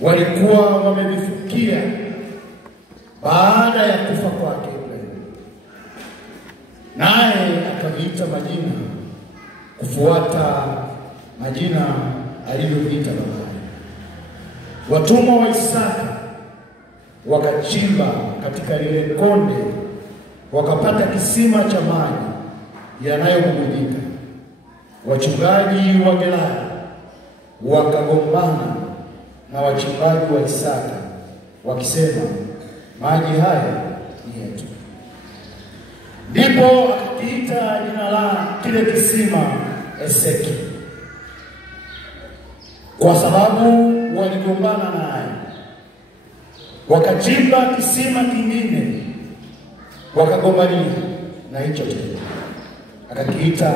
walikuwa wamevifikia baada ya kufa kwake Ibrahimu, naye akaviita majina kufuata majina aliyoviita babaye. Watumwa wa Isaka wakachimba katika lile konde, wakapata kisima cha maji yanayobubujika. Wachungaji wa Gerari wakagombana na wachimbaji wa Isaka wakisema, maji haya ni yetu. Ndipo akakiita jina la kile kisima Eseki, kwa sababu waligombana naye. Wakachimba kisima kingine, wakagombania na hicho tena, akakiita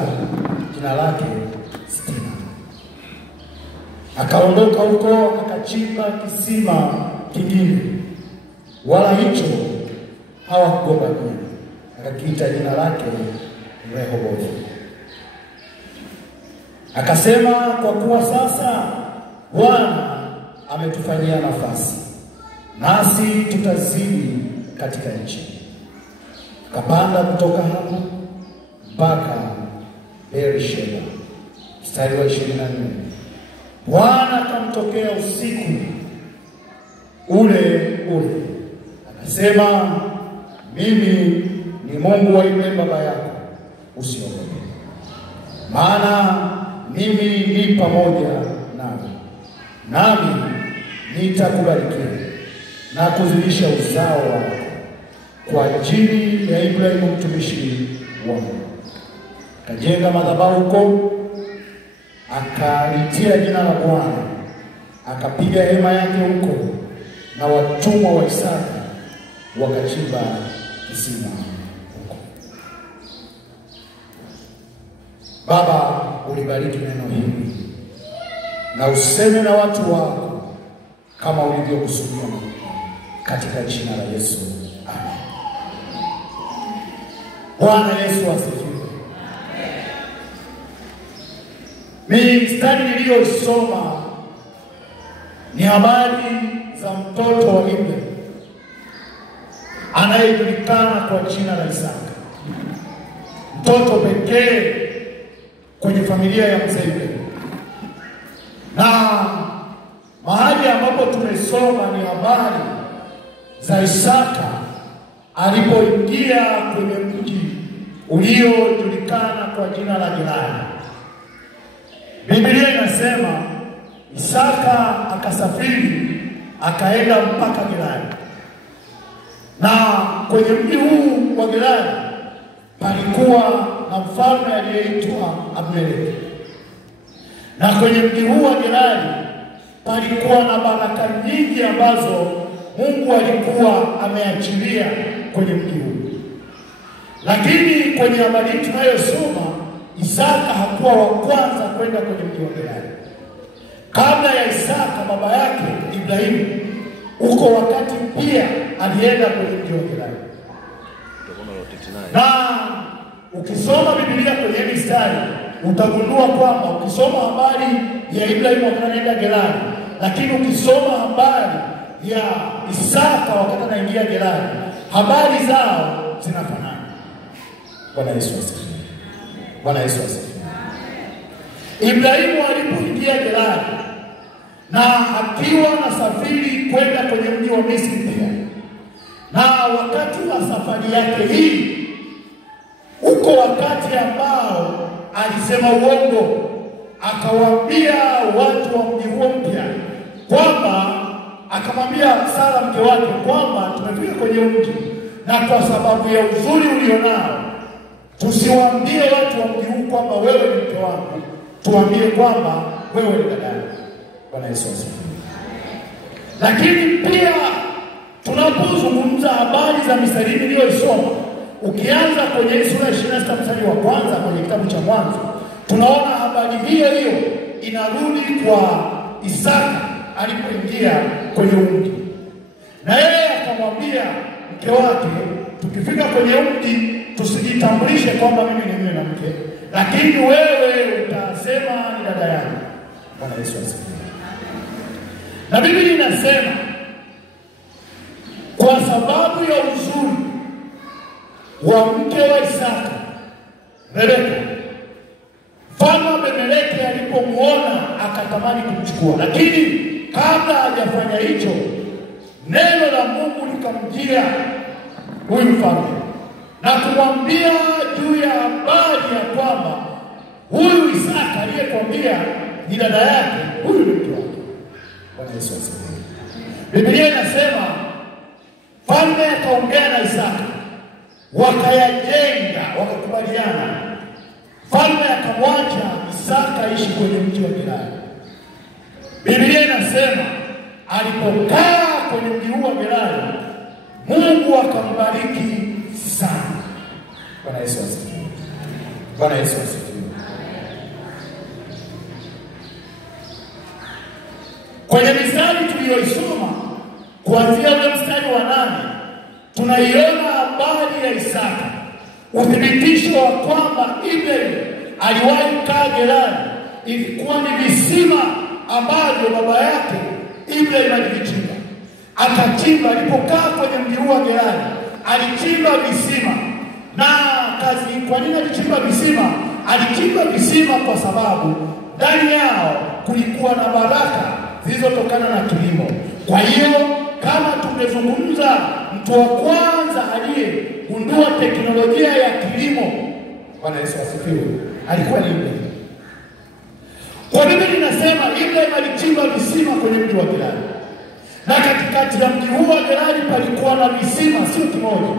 jina lake Stina. Akaondoka huko akachimba kisima kingine, wala hicho hawakugombania, akakiita jina lake Rehobothi. Akasema, kwa kuwa sasa Bwana ametufanyia nafasi, nasi tutazidi katika nchi. Akapanda kutoka hapo mpaka Beersheba. Mstari wa 24. Bwana akamtokea usiku ule ule, akasema, mimi ni Mungu wa Ibrahimu baba yako, usiogope, maana mimi ni pamoja nawe, nami nitakubarikia na kuzidisha uzao wako kwa ajili ya Ibrahimu mtumishi wangu. Akajenga madhabahu huko, akalitia jina la Bwana, akapiga hema yake huko, na watumwa wa Isaka wakachimba kisima huko. Baba, ulibariki neno hili na useme na watu wako kama ulivyokusudia, katika jina la Yesu, amen. Bwana Yesu asifiwe. Mistari niliyosoma ni habari za mtoto wa Ibrahimu anayejulikana kwa jina la Isaka, mtoto pekee kwenye familia ya mzee Ibrahimu. Na mahali ambapo tumesoma ni habari za Isaka alipoingia kwenye mji uliojulikana kwa jina la Gerari. Biblia inasema Isaka akasafiri akaenda mpaka Gerari, na kwenye mji huu wa Gerari palikuwa na mfalme aliyeitwa Abimeleki. Na kwenye mji huu wa Gerari palikuwa na baraka nyingi ambazo Mungu alikuwa ameachilia kwenye mji huu. Lakini kwenye habari tunayosoma, Isaka hakuwa wa kwanza kwenda kwenye mji wa Gerari. Kabla ya Isaka, baba yake Ibrahimu uko wakati pia alienda kwenye mji wa Gerari. Na ukisoma Biblia kwenye mistari utagundua kwamba ukisoma habari ya Ibrahimu wakati anaenda Gerari, lakini ukisoma habari ya Isaka wakati anaingia Gerari, habari zao zinafanana. Bwana Yesu asifiwe. Bwana Yesu asifiwe. Ibrahimu alipoingia Gerari na akiwa na safari kwenda kwenye mji wa Misri pia, na wakati wa safari yake hii uko wakati ambao alisema uongo, akawaambia watu wa mji huo mpya kwamba, akamwambia Sara mke wake kwamba tumefika kwenye mji, na kwa sababu ya uzuri ulionao tusiwaambie watu wa mji huu kwamba wewe ni mke wangu, tuambie kwamba wewe ni dada. Bwana Yesu asifiwe. Lakini pia tunapozungumza habari za mistari niliyosoma, ukianza kwenye sura ya 26 mstari wa kwanza kwenye kitabu cha Mwanzo, tunaona habari hiyo hiyo inarudi kwa Isaka alipoingia kwenye mji. Na yeye akamwambia mke wake, tukifika kwenye mji tusijitambulishe kwamba mimi ni mume na mke, lakini wewe utasema ni dada yangu. Bwana Yesu asifiwe. Na Biblia inasema kwa sababu ya uzuri wa mke wa Isaka, Rebeka, mfalme Abimeleki alipomuona akatamani kumchukua, lakini kabla hajafanya hicho, neno la Mungu likamjia huyu mfalme na kumwambia juu ya habari ya kwamba huyu Isaka aliyekwambia ni dada yake, huyu ni mke wake. Bwana Yesu asifiwe. Biblia inasema mfalme akaongea na Isaka, wakayajenga, wakakubaliana. Mfalme akamwacha Isaka aishi kwenye mji wa Gerari. Biblia inasema alipokaa kwenye mji huu wa Gerari, Mungu akambariki sana. Bwana Yesu asifiwe. Bwana Yesu asifiwe. Kwenye mistari tuliyoisoma kuanzia ule mstari wa 8, tunaiona habari ya Isaka, uthibitisho wa kwamba Ibrahim aliwahi kukaa Gerari. Ilikuwa ni visima ambavyo baba yake Ibrahim alivichimba. Akachimba, alipokaa kwenye mji huu wa Gerari, alichimba visima. Na kazi, kwa nini alichimba visima? Alichimba visima kwa sababu ndani yao kulikuwa na baraka zilizotokana na kilimo. Kwa hiyo kama tumezungumza, mtu wa kwanza aliyegundua teknolojia ya kilimo, Bwana Yesu asifiwe, alikuwa ni Ibrahim. Kwa Biblia inasema Ibrahim alichimba visima kwenye mji wa Gerari. Na katikati ya mji huu wa Gerari palikuwa na visima, sio kimoja.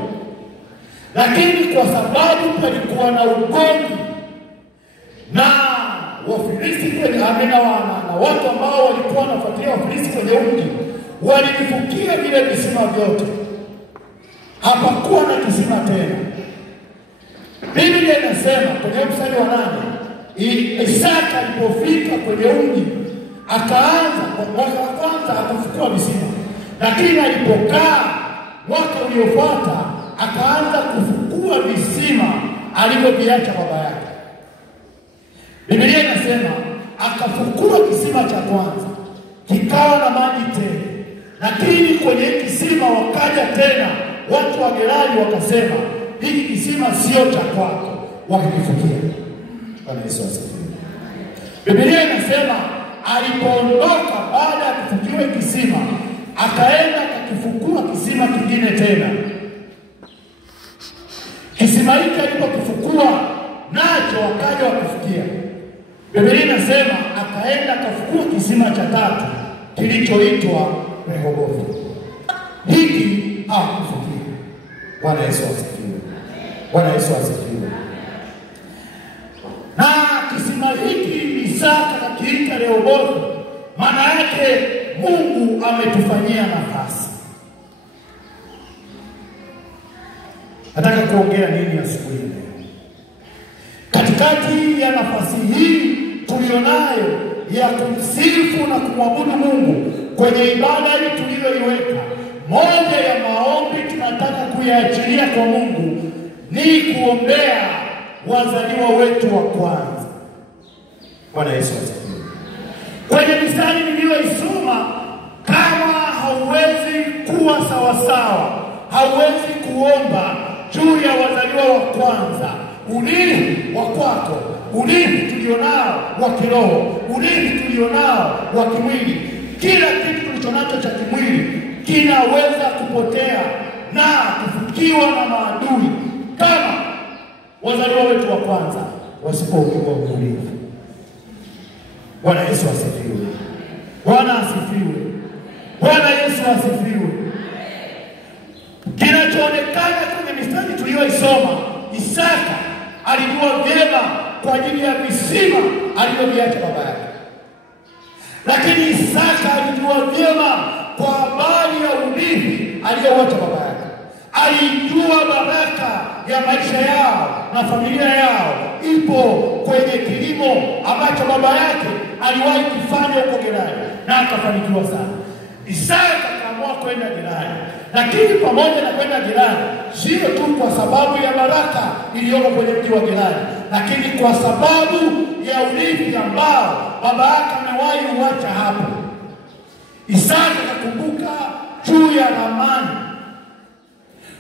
Lakini kwa sababu palikuwa na ugomvi na Wafilisti kwenye Amina na watu ambao walikuwa wanafuatilia Wafilisti kwenye mji, walivifukia vile visima vyote. Hapakuwa na kisima tena. Biblia inasema kwenye mstari wa 8, Isaka alipofika kwenye mji akaanza kwa mwaka wa kwanza akafukua visima. Lakini alipokaa mwaka uliofuata akaanza kufukua visima alivyoviacha baba yake. Biblia inasema akafukua kisima cha kwanza, kikawa na maji tele. Lakini kwenye kisima wakaja tena watu wa Gerari wakasema, hiki kisima sio cha kwako, wakikifukia. Bwana Yesu asifiwe. Biblia inasema alipoondoka baada ya kufukiwa kisima, akaenda akakifukua kisima kingine tena. Kisima hiki alipokifukua nacho wakaja wakifukia. Biblia inasema akaenda akafukua kisima cha tatu kilichoitwa Rehobothi. Hiki hakufukia. Bwana Yesu asifiwe. Bwana Yesu asifiwe. Na kisima hiki Isaka akiita Rehobothi, maana yake Mungu ametufanyia nafasi. Nataka kuongea nini asubuhi leo? Katikati ya nafasi hii tulionayo ya kumsifu na kumwabudu Mungu kwenye ibada hii tuliyoiweka, moja ya maombi tunataka kuyaachilia kwa Mungu ni kuombea wazaliwa wetu wa kwanza. Bwana Yesu asifiwe. Kwenye mistari niliyoisoma, kama hauwezi kuwa sawasawa, hauwezi kuomba juu ya wazaliwa wa kwanza, urithi wa kwako, urithi tulionao wa kiroho, urithi tulionao wa kimwili, kila kitu tulichonacho cha kimwili kinaweza kupotea na kufukiwa na maadui kama wazaliwa wetu wa kwanza wasipokuwa urithi. Bwana Yesu asifiwe. Bwana asifiwe. Bwana Yesu asifiwe. Kinachoonekana kwenye mistari tuliyoisoma, Isaka alijua vyema kwa ajili ya visima alivyoviacha baba yake. Lakini Isaka alijua vyema kwa habari ya urithi aliyowacha baba yake. Alijua baraka ya maisha yao na familia yao ipo kwenye kilimo ambacho baba yake aliwahi kufanya huko Gerari na akafanikiwa sana. Isaka akaamua kwenda Gerari. Lakini pamoja na kwenda Gerari, sio tu kwa sababu ya baraka iliyoko kwenye mji wa Gerari, lakini kwa sababu ya urithi ambao baba yake amewahi uacha hapo. Isaka akakumbuka juu ya ramani,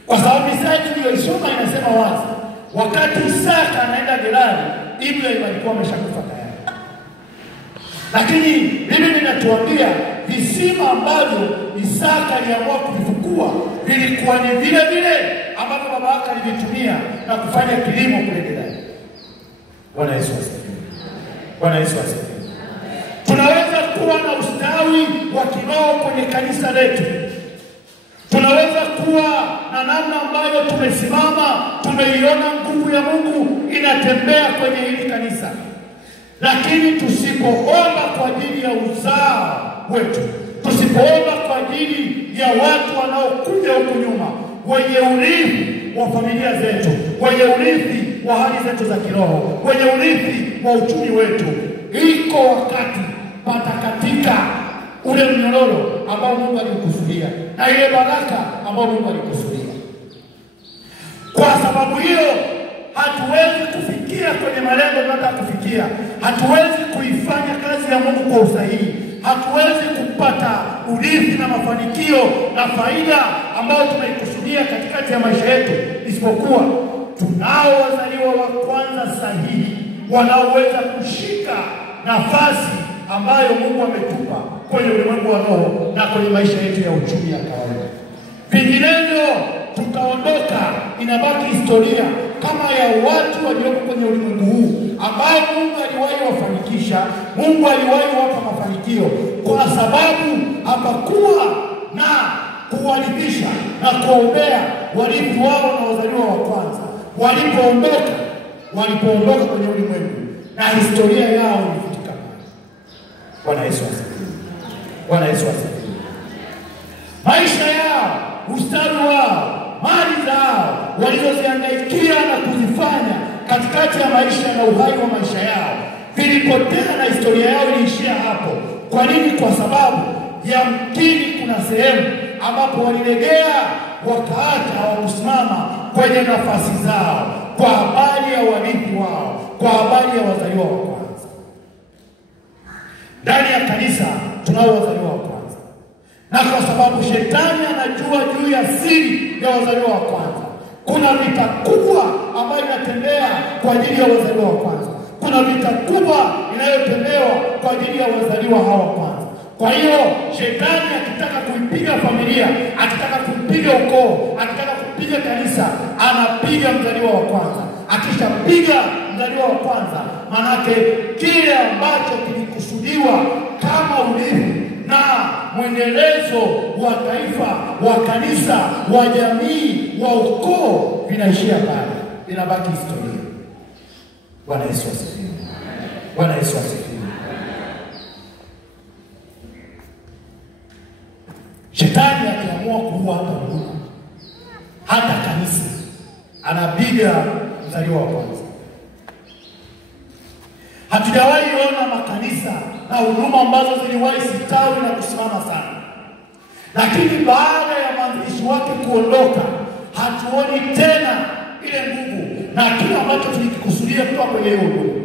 kwa sababu Isaya tuliyoisoma inasema wazi, wakati Isaka anaenda Gerari, Ibrahim alikuwa ameshakufa tayari. Lakini Biblia inatuambia visima ambavyo Isaka aliamua kuvifukua vilikuwa ni vile vile ambavyo baba yake alivitumia na kufanya kilimo kule Gerari. Bwana Yesu asifiwe. Bwana Yesu asifiwe. Tunaweza kuwa na ustawi wa kiroho kwenye kanisa letu. Tunaweza kuwa na namna ambayo tumesimama, tumeiona nguvu ya Mungu inatembea kwenye hili kanisa. Lakini tusipoomba kwa ajili ya uzao wetu, tusipoomba kwa ajili ya watu wanaokuja huku nyuma, wenye urithi wa familia zetu, wenye urithi wa hali zetu za kiroho, wenye urithi wa uchumi wetu, iko wakati patakatika ule mnyororo ambao Mungu alikusudia na ile baraka ambao Mungu alikusudia. Kwa sababu hiyo hatuwezi kufikia kwenye malengo tunataka kufikia. Hatuwezi kuifanya kazi ya Mungu kwa usahihi. Hatuwezi kupata urithi na mafanikio na faida ambayo tumeikusudia katikati ya maisha yetu, isipokuwa tunao wazaliwa wa kwanza sahihi wanaoweza kushika nafasi ambayo Mungu ametupa kwenye ulimwengu wa roho na kwenye maisha yetu ya uchumi ya kawaida. Vinginevyo tutaondoka, inabaki historia kama ya watu walioko kwenye ulimwengu huu ambao Mungu aliwahi wafanikisha, Mungu aliwahi wapa mafanikio, kwa sababu hapakuwa na kuwaridhisha na kuombea warithi wao na wazaliwa wa kwanza walipoondoka kwenye ulimwengu, na historia yao ilifutika. Bwana Yesu asifiwe. Bwana Yesu asifiwe. Maisha yao, ustawi wao, mali zao walizozihangaikia na kuzifanya katikati ya maisha na uhai wa maisha yao vilipotea na historia yao iliishia hapo. Kwa nini? Kwa sababu yamkini kuna sehemu ambapo walilegea, wakaacha hawakusimama kwenye nafasi zao kwa habari ya warithi wao, kwa habari ya wazaliwa wa kwanza. Ndani ya kanisa tunao wazaliwa wa kwanza, na kwa sababu shetani anajua juu ya siri ya wazaliwa wa kwanza, kuna vita kubwa ambayo inatembea kwa ajili ya wazaliwa wa kwanza. Kuna vita kubwa inayotembewa kwa ajili ya wazaliwa hawa wa kwanza. Kwa hiyo shetani akitaka kuipiga familia, akitaka kupiga ukoo, akitaka kupiga kanisa, anapiga mzaliwa wa kwanza. Akishapiga mzaliwa wa kwanza, manake kile ambacho kilikusudiwa kama urithi na mwendelezo wa taifa, wa kanisa, wa jamii, wa ukoo vinaishia pale, inabaki historia. Bwana Yesu asifiwe. Bwana Yesu asifiwe. Shetani akiamua kuua hata huduma, hata kanisa, anapiga mzaliwa wa kwanza. Hatujawahi ona makanisa na huduma ambazo ziliwahi sitawi na kusimama sana, lakini baada ya mwanzilishi wake kuondoka, hatuoni tena ile nguvu na kile ambacho tulikikusudia kutoka kwenye hiyo huduma.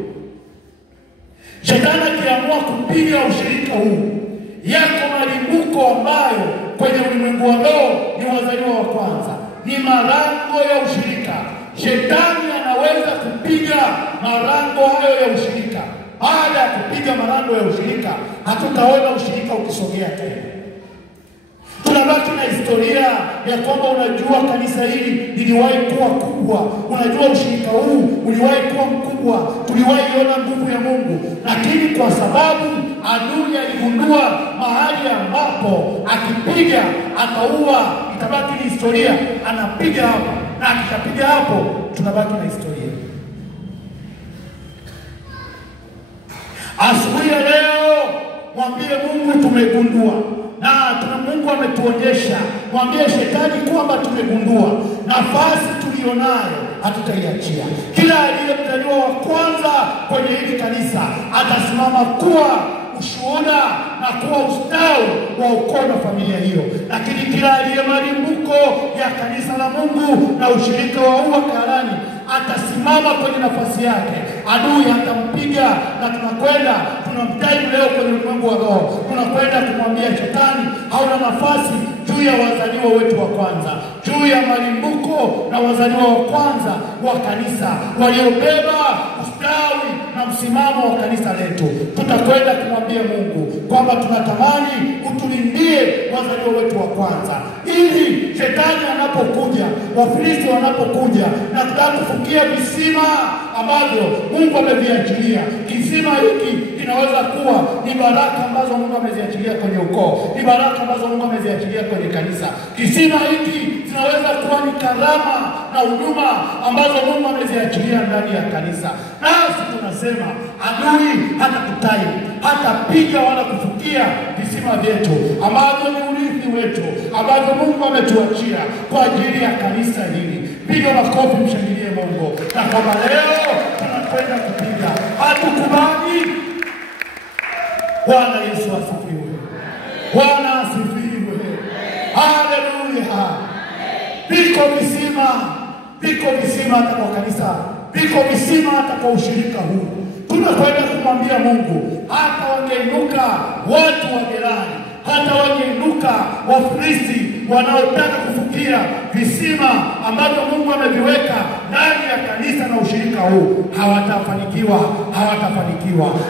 Shetani akiamua kupiga ushirika huu, yako malimbuko ambayo kwenye ulimwengu wa roho ni wazaliwa wa kwanza, ni malango ya ushirika. Shetani anaweza kupiga malango hayo ya ushirika. Baada ya kupiga malango ya ushirika, hatutaona ushirika ukisogea tena. Tunabaki na historia ya kwamba unajua kanisa hili liliwahi kuwa kubwa, unajua ushirika huu uliwahi kuwa mkubwa, tuliwahi ona nguvu ya Mungu, lakini kwa sababu adui aligundua mahali ambapo akipiga ataua, itabaki ni historia. Anapiga hapo, na akishapiga hapo tunabaki na historia. Asubuhi ya leo mwambie Mungu tumegundua, na Mungu ametuonyesha. Mwambie shetani kwamba tumegundua nafasi tulionayo, hatutaiachia. Kila aliyemzaliwa wa kwanza kwenye hili kanisa atasimama kuwa ushuhuda na kuwa ustawi wa ukoo na familia hiyo. Lakini kila aliye malimbuko ya kanisa la Mungu na ushirika wa Karani atasimama kwenye nafasi yake, adui hatampiga, na tunakwenda tunamtaji leo kwenye ulimwengu wa roho. Tunakwenda kumwambia shetani hauna nafasi juu ya wazaliwa wetu wa kwanza, juu ya malimbuko na wazaliwa wa kwanza wa kanisa waliobeba ustawi na msimamo wa kanisa letu. Tutakwenda kumwambia Mungu kwamba tunatamani utulindie wazaliwa wetu wa kwanza, ili shetani anapokuja, Wafilisti wanapokuja na kutaka kufukia visima ambavyo Mungu ameviachilia. Kisima hiki kinaweza kuwa ni baraka ambazo Mungu ameziachilia kwenye ukoo, ni baraka ambazo Mungu ameziachilia kwenye kanisa. Kisima hiki kinaweza kuwa ni karama na huduma ambazo Mungu ameziachilia ndani ya kanisa. Nasi tunasema adui hatakutai, hatapiga wala kufukia visima vyetu ambavyo ni urithi wetu, ambavyo Mungu ametuachia kwa ajili ya kanisa hili. Piga makofi, mshangilie Mungu. Na kama leo tunakwenda kupiga, hatukubali. Bwana Yesu asifiwe. Bwana asifiwe. Haleluya. Biko visima hata kwa kanisa, biko visima hata kwa ushirika huu. Tunakwenda kumwambia Mungu, hata wangeinuka watu wa Gerari, hata wangeinuka Wafilisti wanaotaka kufukia visima ambavyo Mungu ameviweka ndani ya kanisa na ushirika huu, hawatafanikiwa.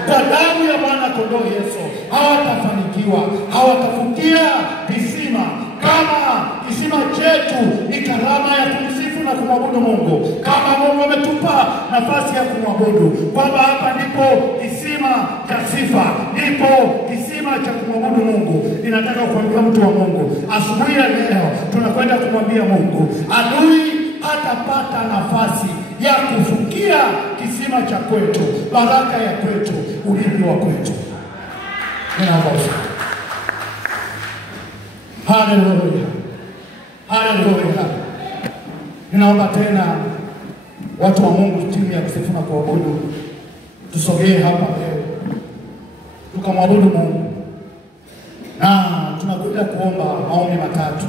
Kwa damu ya mwana kondoo Yesu, hawatafanikiwa. Hawatafukia visima. Kama kisima chetu ni karama ya kumsifu na kumwabudu Mungu, kama Mungu ametupa nafasi ya kumwabudu, kwamba hapa ndipo kisima cha sifa, ndipo kisima cha kumwabudu Mungu. Ninataka kuambia mtu wa Mungu, asubuhi ya leo tunakwenda kumwambia Mungu, adui hatapata nafasi ya kufukia kisima cha kwetu, baraka ya kwetu, urithi wa kwetu. Ninaomba usiku. Haleluya. Haleluya. Ninaomba tena watu wa Mungu, timu ya kusifu na kuabudu, tusogee hapa leo tukamwabudu Mungu. Na tunakwenda kuomba maombi matatu.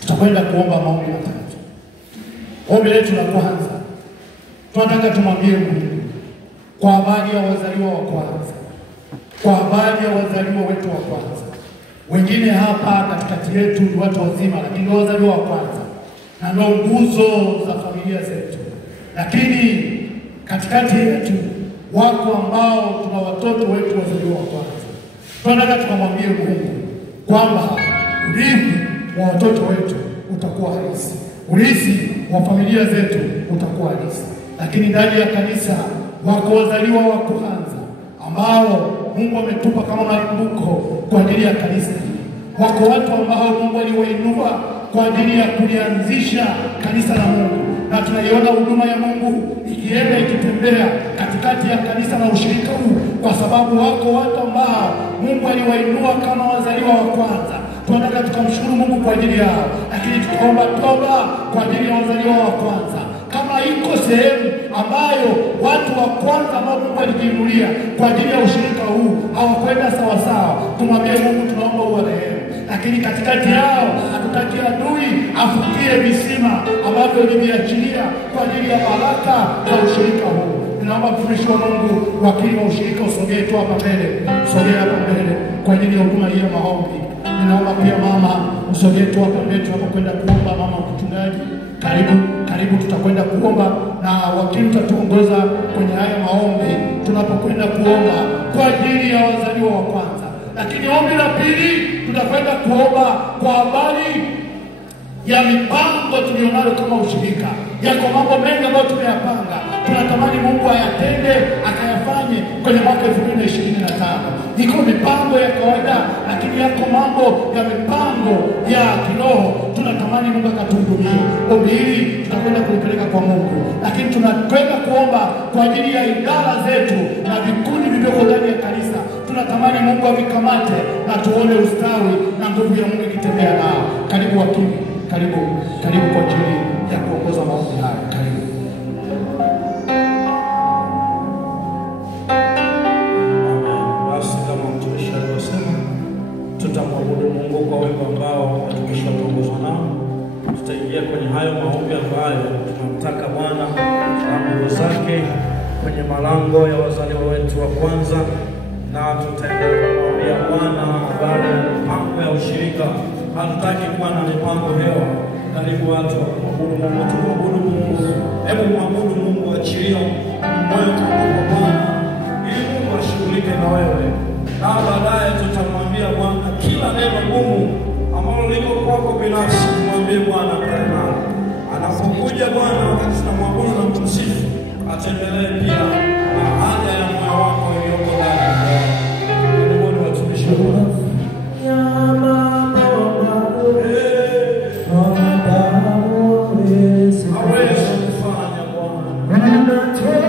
Tutakwenda kuomba maombi matatu. Ombi letu la kwanza, tunataka tumwambie Mungu kwa habari ya wazaliwa wa kwanza, kwa habari ya wazaliwa wetu wa kwanza. Wengine hapa katikati yetu ni watu wazima, lakini wazaliwa wa kwanza na ndio nguzo za familia zetu. Lakini katikati yetu wako ambao tuna watoto wetu wazaliwa wa kwanza. Tunataka tukamwambie Mungu kwamba urithi wa watoto wetu utakuwa halisi, urithi wa familia zetu utakuwa halisi. Lakini ndani ya kanisa wako wazaliwa wa kwanza ambao Mungu ametupa kama malimbuko kwa ajili ya kanisa. Wako watu ambao Mungu aliwainua kwa ajili ya kulianzisha kanisa la Mungu, na tunaiona huduma ya Mungu ikienda ikitembea katikati ya kanisa na ushirika huu, kwa sababu wako watu ambao Mungu aliwainua kama wazaliwa wa kwanza. Tunataka tukamshukuru Mungu kwa ajili yao, lakini tukaomba toba kwa ajili ya wazaliwa wa kwanza. Kama iko sehemu ambayo watu wa kwanza ambao Mungu alijiinulia kwa ajili ya ushirika huu hawakwenda sawa sawa, tumwambie Mungu tunaomba uwarehemu. Lakini katikati yao hatutaki adui afukie visima ambavyo uliviachilia kwa ajili ya baraka za ushirika huu. Ninaomba mtumishi wa Mungu, wakili wa ushirika, usogee tu hapa mbele, usogee hapa mbele kwa ajili ya huduma hii ya maombi. Ninaomba pia mama, usogee tu hapa mbele tunapokwenda kuomba. Mama mchungaji, karibu tutakwenda kuomba na wakili utatuongoza kwenye haya maombi tunapokwenda kuomba kwa ajili ya wazaliwa wa kwanza. Lakini ombi la pili, tutakwenda kuomba kwa habari ya mipango tulionayo kama ushirika. Yako mambo mengi ambayo tumeyapanga, tunatamani Mungu ayatende, akayafanye kwenye mwaka 2025. Iko mipango ya kawaida, lakini yako mambo ya mipango ya kiroho tunatamani Mungu akatuhudumie. Ombi hili tutakwenda kulipeleka kwa Mungu, lakini tunakwenda kuomba kwa ajili ya idara zetu na vikundi vidogo ndani ya kanisa. Tunatamani Mungu avikamate na tuone ustawi na nguvu ya Mungu ikitembea nao. Karibu wakili, karibu kwa ajili ya kuongoza maombi haya. Karibu. Basi kama mtumishi alivyosema, tutamwabudu Mungu kwa wimbo ambao watumishi wataongozwa nao. tutaingia kwenye hayo maombi ambayo tunamtaka Bwana na nguvu zake kwenye malango ya wazaliwa wetu wa kwanza, na tutaendelea kumwambia Bwana habari ya mipango ya ushirika. Hatutaki kuwa na mipango hewa. Karibu watu waabudu Mungu, tumwabudu Mungu. Hebu mwabudu Mungu, achilia moyo kwa Bwana ili Mungu ashughulike na wewe, na baadaye tutamwambia Bwana kila neno gumu ambalo liko kwako binafsi, mwambie Bwana tena. Anapokuja Bwana wakati tunamwabudu na kumsifu, atembelee pia na haja ya moyo wako iliyoko ndani. Karibuni watumishi wa Bwana. Hawezi kufanya Bwana.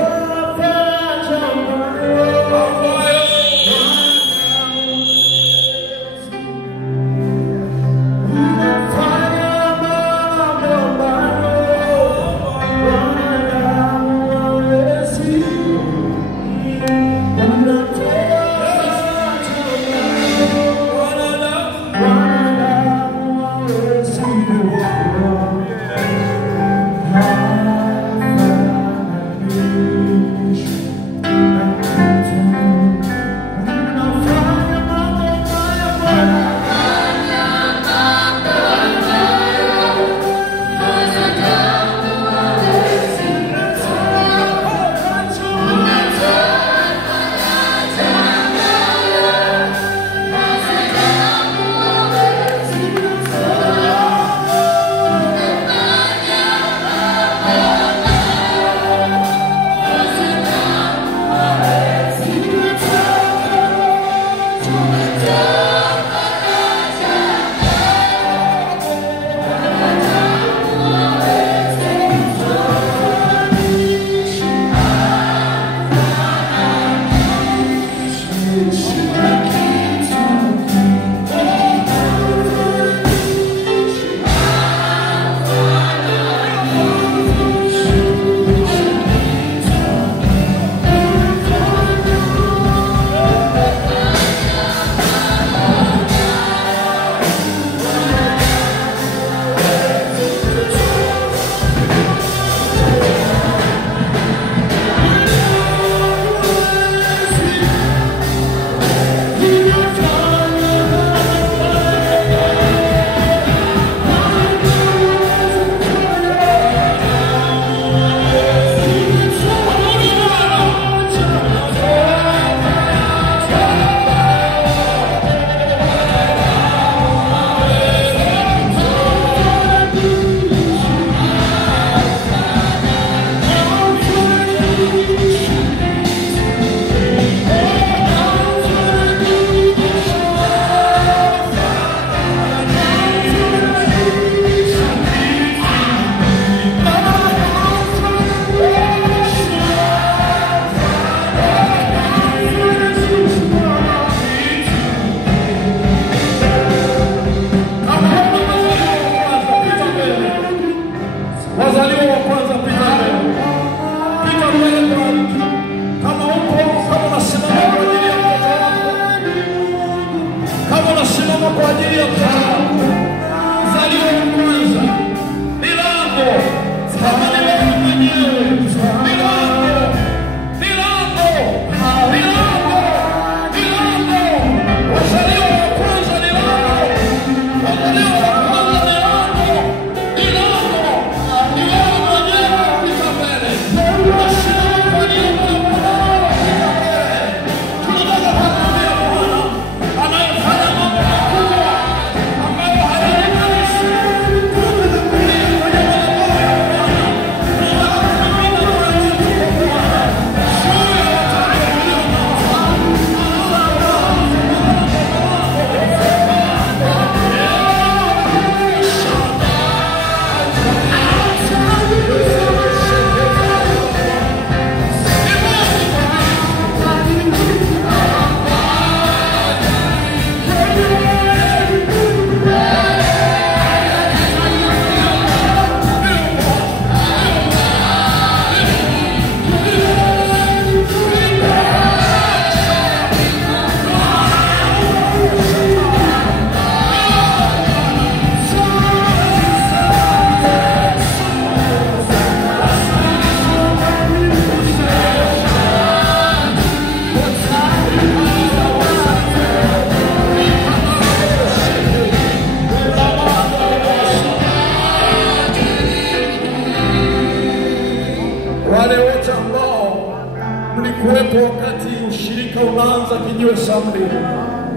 kijiwe samli.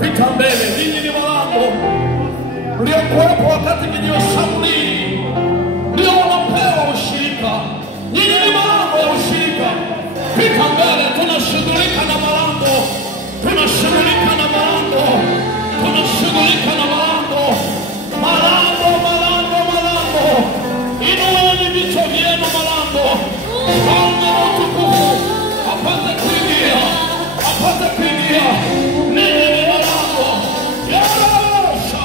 Pita mbele, ninyi ni malango. Mliokuwepo wakati kijiwe samli ndio unapewa ushirika. Ninyi ni malango ya ushirika. Pita mbele, tunashughulika na malango. Tunashughulika na malango. Tunashughulika na malango. Malango, malango, malango. Inueni vichwa vyenu malango. Mfalme wa utukufu apate kuingia. Apate kuingia. Ninyi ni malango. Yarosha.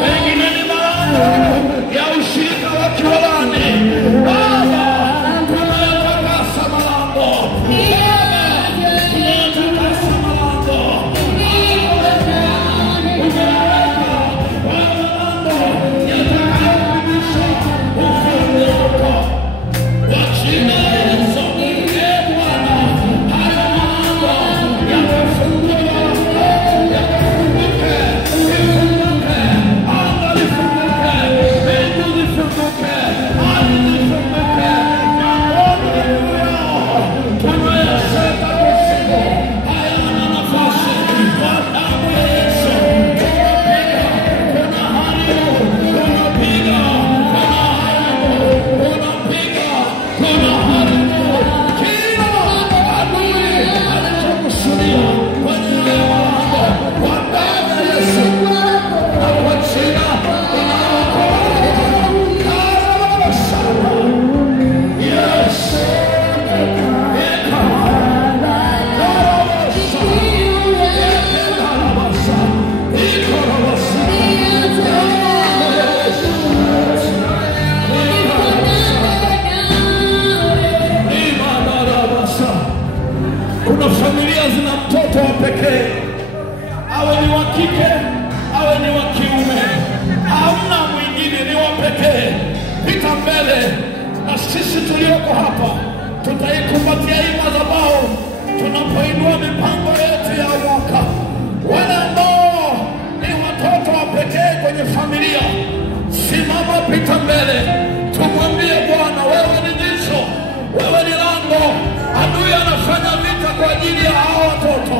Yeah. mbele, na sisi tulioko hapa tutaikumbatia hii madhabahu tunapoinua mipango yetu ya mwaka. Wale ambao ni watoto wa pekee kwenye familia, simama, pita mbele, tumwambie Bwana, wewe ni jicho, wewe ni lango. Adui anafanya vita kwa ajili ya hao watoto,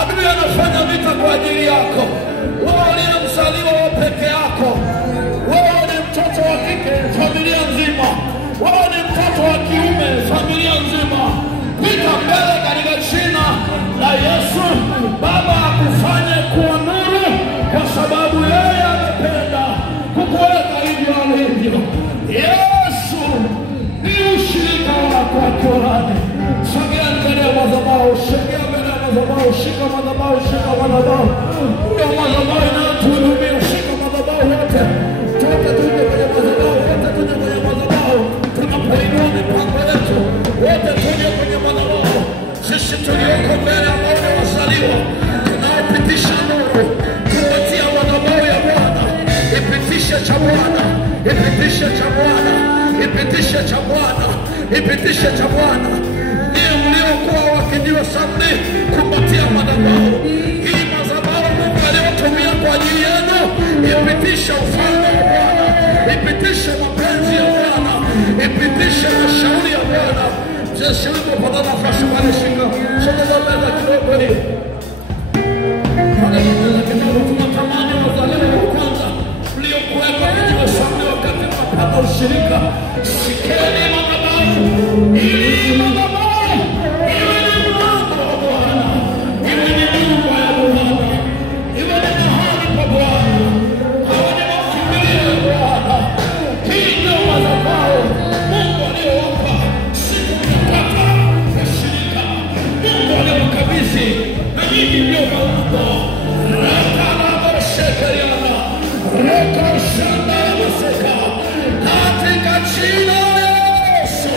adui anafanya vita kwa ajili yako. Wewe uliyemzaliwa wa peke yako, wewe ni mtoto wa kike, familia nzima, wewe ni mtoto wa kiume, familia nzima, pita mbele katika jina la Yesu. Baba akufanye kuwa nuru, kwa sababu yeye amependa kukuweka hivyo alivyo. Yesu ni ushirika wako akiorani. Sogea mbele ya madhabahu, sogea mbele ya madhabahu, shika madhabahu, shika madhabahu. Ndio madhabahu inayotuhudumia, shika madhabahu yote. Toka tuje kwenye madhabahu, wote tuje kwenye madhabahu. Tunapoinua mipango yetu, wote tuje kwenye madhabahu. Sisi tulioko mbele ambao ni wazaliwa, tunaopitisha nuru, kupatia madhabahu ya Bwana. Ipitishe cha Bwana, ipitishe cha Bwana, ipitishe cha Bwana, ipitishe cha Bwana. Ndiye mliokuwa wakijua sabri kupatia madhabahu. Hii madhabahu Mungu aliyotumia kwa ajili yenu, ipitishe ufalme wa Bwana, ipitishe mapenzi ya Bwana, ipitishe mashauri ya Bwana. Jeshi ulipopata nafasi pale, shika sogeza mbele kidogo hii. Pale mbele kidogo, tunatamani wazaliwa wa kwanza mliokuweka kijiwe sabri wakati mnapata ushirika. Shikeni madhabahu, ili madhabahu iwe ni mlango wa Bwana, iwe ni nyumba ya Bwana, iwe ni mahali pa Bwana, iwe ni makimbilio ya Bwana. Hii ndio madhabahu Mungu aliyowapa siku mtaka ya shirika. Mungu aliyokabidhi, na nyinyi ndio malango. Rakanabashekeriana, rekashanda ya maseka, katika jina la Yesu.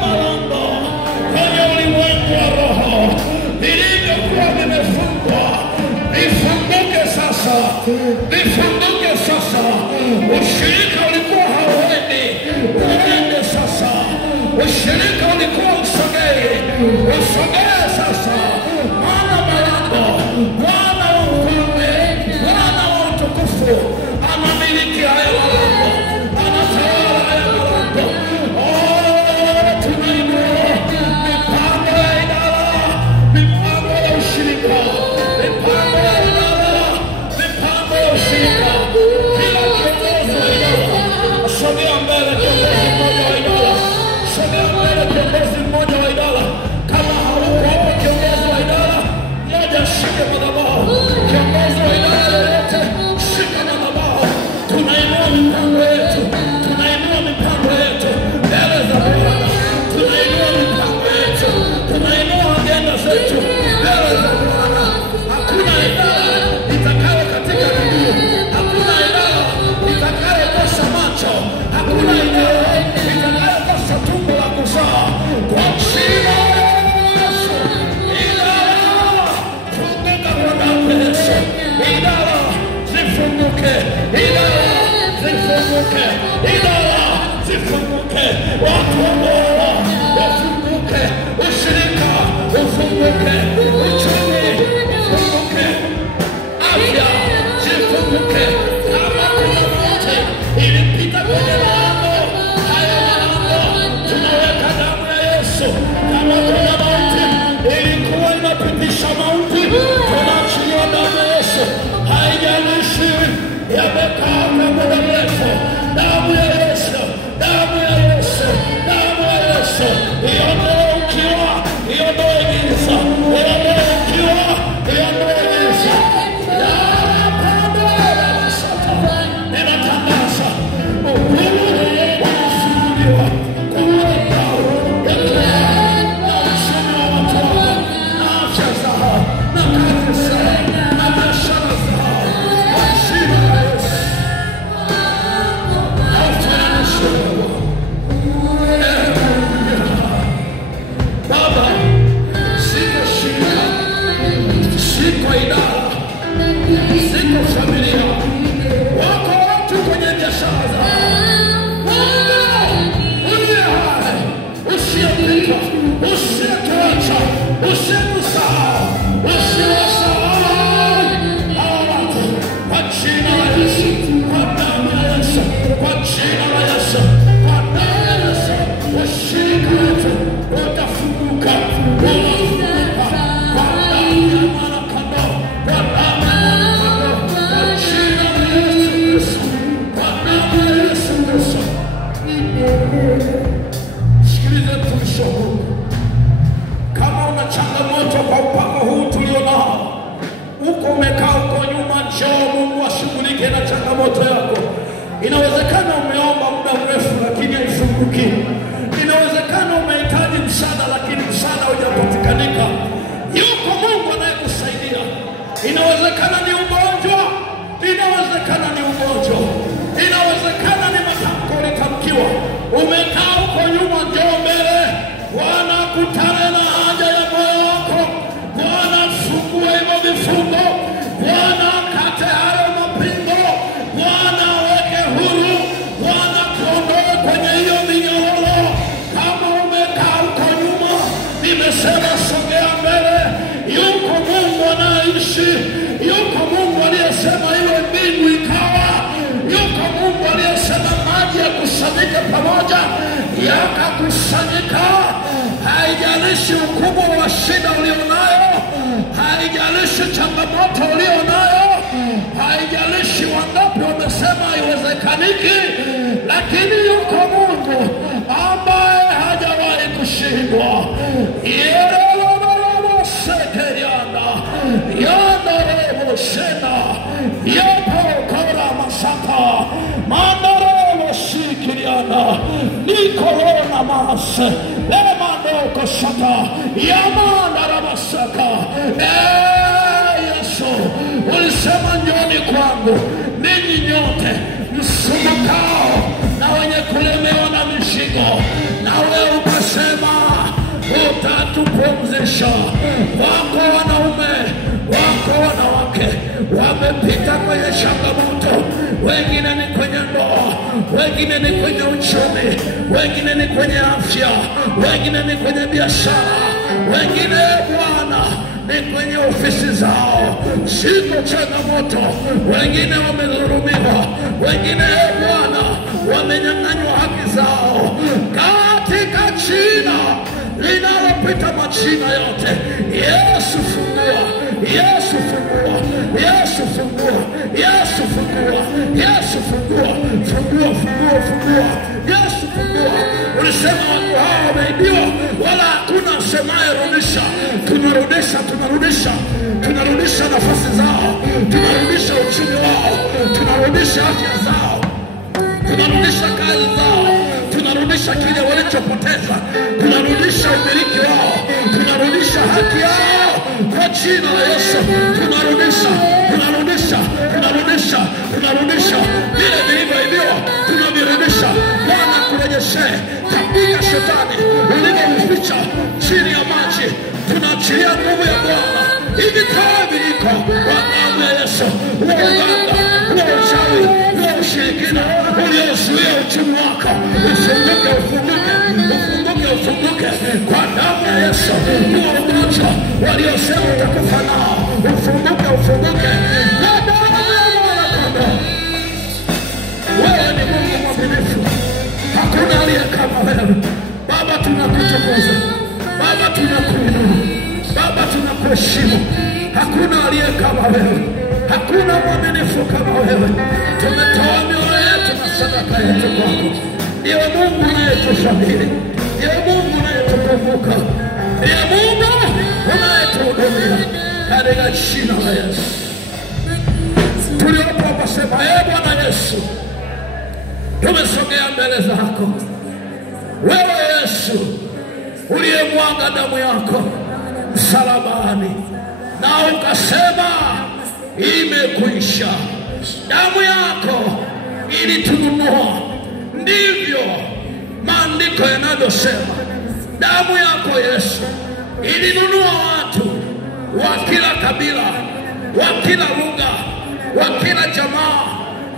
Malango kwenye ulimwengu wa roho vilivyokuwa vimefungwa, vifunguke sasa, vifunguke sasa. Ushirika ulikuwa hauendi, uende sasa. Ushirika ulikuwa usogee, usogee sasa. Maana malango, Bwana wa ufalme, Bwana wa utukufu, anamiliki haya malango, anatawala haya malango. Tunainua mipango ya idara, mipango ya ushirika, mipango ya idara, mipango ya ushirika. Kila kiongozi wa idara, sogea mbele, kiongozi mmoja wa idara, sogea mbele, kiongozi mmoja wa idara. Kama hauko hapo kiongozi wa idara, mmoja shike madhabahu. Kiongozi wa idara yoyote, shika madhabahu. Tunainua mipango yetu, tunainua mipango yetu mbele za Bwana. Tunainua mipango yetu, tunainua agenda zetu mbele za Bwana. Hakuna idara itakayo katika miguu, hakuna idara itakayo kosa macho, hakuna idara itakayo kosa tumbo la kuzaa. Kwa jina la Yesu, idara funguka kwa damu ya Yesu. Idara zifunguke, idara zifunguke, idara zifunguke. Watu wa Bwana wafunguke, ushirika ufunguke, uchumi ufunguke, afya zifunguke. Kama kuna mauti ilipita kwenye malango, haya malango tunaweka damu ya Yesu. Kama kuna mauti ilikuwa inapitisha mauti, tunaachilia damu ya Yesu. Haijalishi yamekaa kwa muda mrefu, damu ya Yesu, damu ya Yesu, damu ya Yesu. Iondoe ukiwa, iondoe giza, umekaa huko nyuma, njoo Mungu ashughulike na changamoto yako. Inawezekana umeomba muda mrefu lakini haifunguki. Inawezekana umehitaji msaada lakini msaada hujapatikanika. Yuko Mungu anayekusaidia. Inawezekana ni ugonjwa, inawezekana ni ugonjwa, inawezekana ni matamko ulitamkiwa. Umekaa huko nyuma, njoo mbele. Bwana akutane na haja ya moyo wako. Bwana afungue hivyo vifungo. Bwana akate hayo mapingo. Bwana aweke huru. Bwana kuondoe kwenye hiyo minyororo. Kama umekaa huko nyuma, nimesema sogea mbele. Yuko Mungu anaishi. Yuko Mungu aliyesema iwe mbingu ikawa. Yuko Mungu aliyesema maji yakusanyike pamoja, yakakusanyika. Haijalishi ukubwa wa shida ulionayo, haijalishi changamoto ulionayo, haijalishi wangapi wamesema haiwezekaniki, lakini yuko Mungu ambaye hajawahi kushindwa. Yerolosekeriana, yandareboshena, yapokora masaka, mandareboshikiriana, nikorona mase, emandoko shata, yamandarabasaka. Yesu, ulisema njoni kwangu ninyi nyote msumbukao na wenye kulemewa na mizigo, nawe ukasema utatupumzisha. Wako wanaume, wako wanawake wamepita kwenye changamoto. Wengine ni kwenye ndoa, wengine ni kwenye uchumi, wengine ni kwenye afya, wengine ni kwenye biashara, wengine Bwana ni kwenye ofisi zao. Ziko changamoto, wengine wamedhulumiwa, wengine Bwana wamenyang'anywa haki zao. Katika jina linalopita majina yote, Yesu fungua, Yesu fungua, Yesu fungua, Yesu fungua, Yesu fungua, fungua, fungua, fungua, Yesu fungua. Ulisema watu hao wameibiwa, wala hakuna asemaye rudisha. Tunarudisha, tunarudisha, tunarudisha nafasi zao, tunarudisha uchumi wao, tunarudisha afya zao, tunarudisha kazi zao, tunarudisha kile walichopoteza, tunarudisha umiliki wao, tunarudisha haki yao kwa jina la Yesu. Tunarudisha, tunarudisha, tunarudisha, tunarudisha vile vilivyoibiwa, tunavirudisha. Bwana kurejeshe tabia shetani ulivyoficha chini ya maji. Tunaachilia nguvu ya Bwana hivi kama viliko kwa damu ya Yesu. Uganga, uchawi, ushirikina uliozuia uchumi wako ufunguke, ufunguke, ufunguke, ufunguke kwa damu ya Yesu. Ugonjwa waliosema utakufa nao ufunguke, ufunguke kwa damu ya Mwana-Kondoo. Wewe ni Mungu mwaminifu, hakuna aliye kama wewe. Baba, tunakutukuza. Baba, tunakuinua. Baba, tunakuheshimu. Hakuna aliye kama wewe, hakuna mwaminifu kama wewe. Tumetoa mioyo yetu na sadaka yetu kwako. Ndiye Mungu unayetushamili, ndiye Mungu unayetukumbuka, ndiye Mungu unayetuhudumia katika jina la Yesu. Tuliopo wasema, Bwana Yesu, tumesogea mbele zako. Wewe Yesu uliyemwaga damu yako msalabani na ukasema imekwisha. Damu yako ilitununua, ndivyo maandiko yanavyosema. Damu yako Yesu ilinunua watu wa kila kabila, wa kila lugha, wa kila jamaa,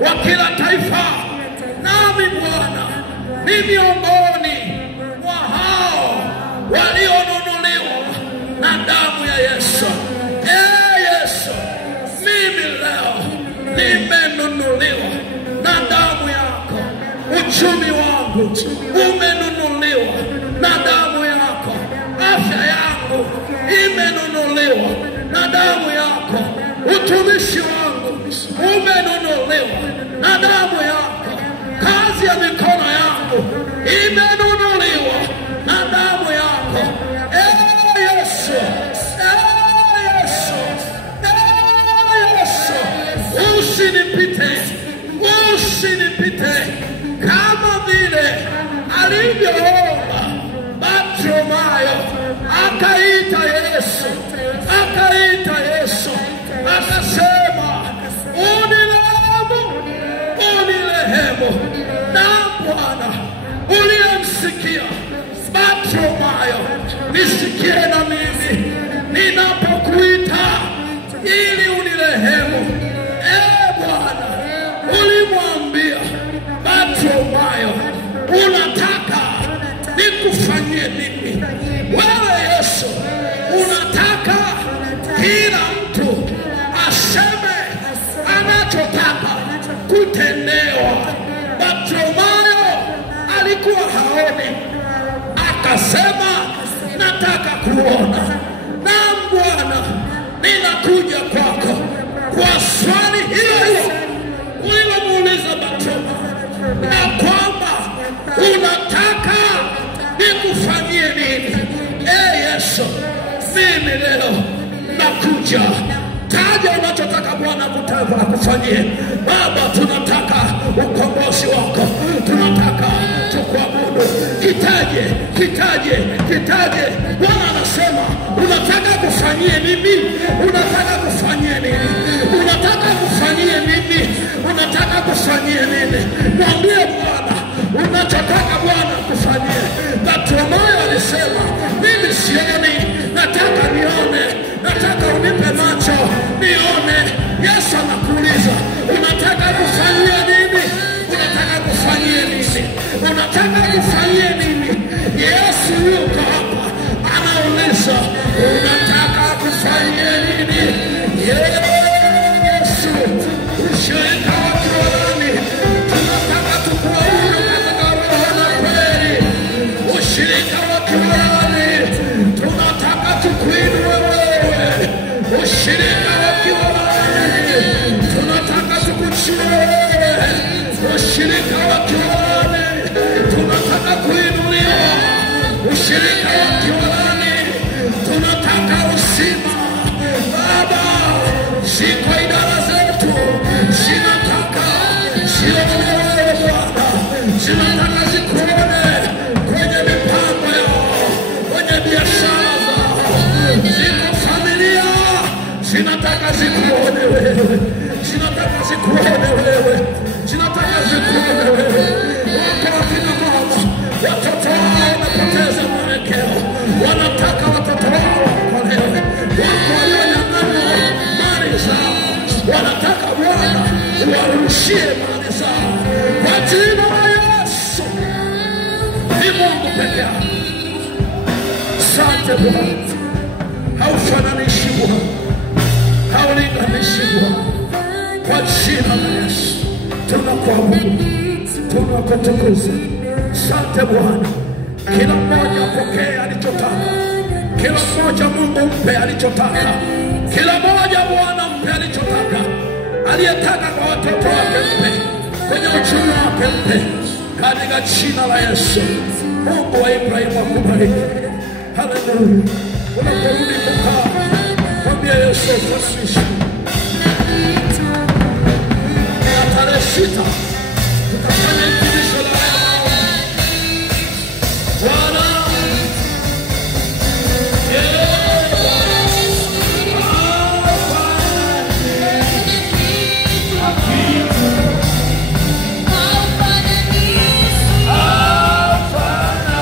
wa kila taifa. Nami Bwana ni miongoni mwa hao walionunuliwa na damu ya Yesu. Yesu, mimi leo nimenunuliwa na damu yako. Uchumi wangu umenunuliwa na damu yako. Afya yangu imenunuliwa na damu yako. Utumishi wangu umenunuliwa na damu yako. Kazi ya mikono yangu imenunuliwa na damu yako. Yesu, Yesu, Yesu, usinipite kama vile alivyoomba Bartimayo. Akaita Yesu, akasema unirehemu. Na Bwana uliyemsikia Bartimayo, nisikie na mimi ninapokuita ili unirehemu. Bwana, ulimwambia Bartimayo, unataka nikufanyie nini? Wewe Yesu unataka kila mtu aseme anachotaka kutendewa. Bartimayo alikuwa haoni, akasema nataka kuona. Na Bwana, ninakuja kwako kwa swali hilo ulilomuuliza Bartimayo, na kwamba unataka nikufanyie nini? Yesu, mimi leo nakuja. Taja unachotaka Bwana akufanyie. Baba, tunataka ukombozi wako, tunataka tukuabudu. Kitaje. Bwana anasema unataka kufanyie nini? Unataka kufanyie nini? Mwambie Bwana unachotaka Bwana kufanyie. Bartimayo alisema mimi sioni, nataka nione, nataka unipe macho nione. Yesu anakuuliza unataka kufanyia nini? Yesu yuko hapa anauliza unataka kufanyia nini? Yesu, ushirika wa kirohoni, tunataka tukuabudu katika roho na kweli. Ushirika wa kirohoni, tunataka tukuinue wewe. Ushirika wa kirohoni, tunataka tukuchie wewe. Ushirika wa kirohoni, tunataka kuinuliwa. Ushirika wa kirohoni, tunataka uzima. Baba, shika idara zetu, zinataka zione wewe Bwana, zinataka zikuone kwenye mipango yao, kwenye biashara zao, ziko familia zinataka zikuone wewe, Wako wakina mama, watoto wao wamepoteza mwelekeo, wanataka watoto wao waokolewe. Wako walionyang'anywa mali zao, wanataka Bwana uwarudishie mali zao kwa jina la Yesu. Ni Mungu peke yake. Asante Bwana, haufananishi Bwana, haulinganishi Bwana. Kwa jina la Yesu tunakuabudu, tunakutukuza. Asante Bwana, kila mmoja apokee alichotaka, kila mmoja Mungu mpe alichotaka, kila mmoja Bwana mpe alichotaka. Aliyetaka kwa watoto wake mpe, kwenye uchumi wake mpe, katika jina la Yesu. Mungu wa Ibrahimu akubariki. Haleluya. Unaporudi kukaa, mwambie Yesu ufananishi. Tarehe 6 tutafanya hitimisho la Bwana. Afana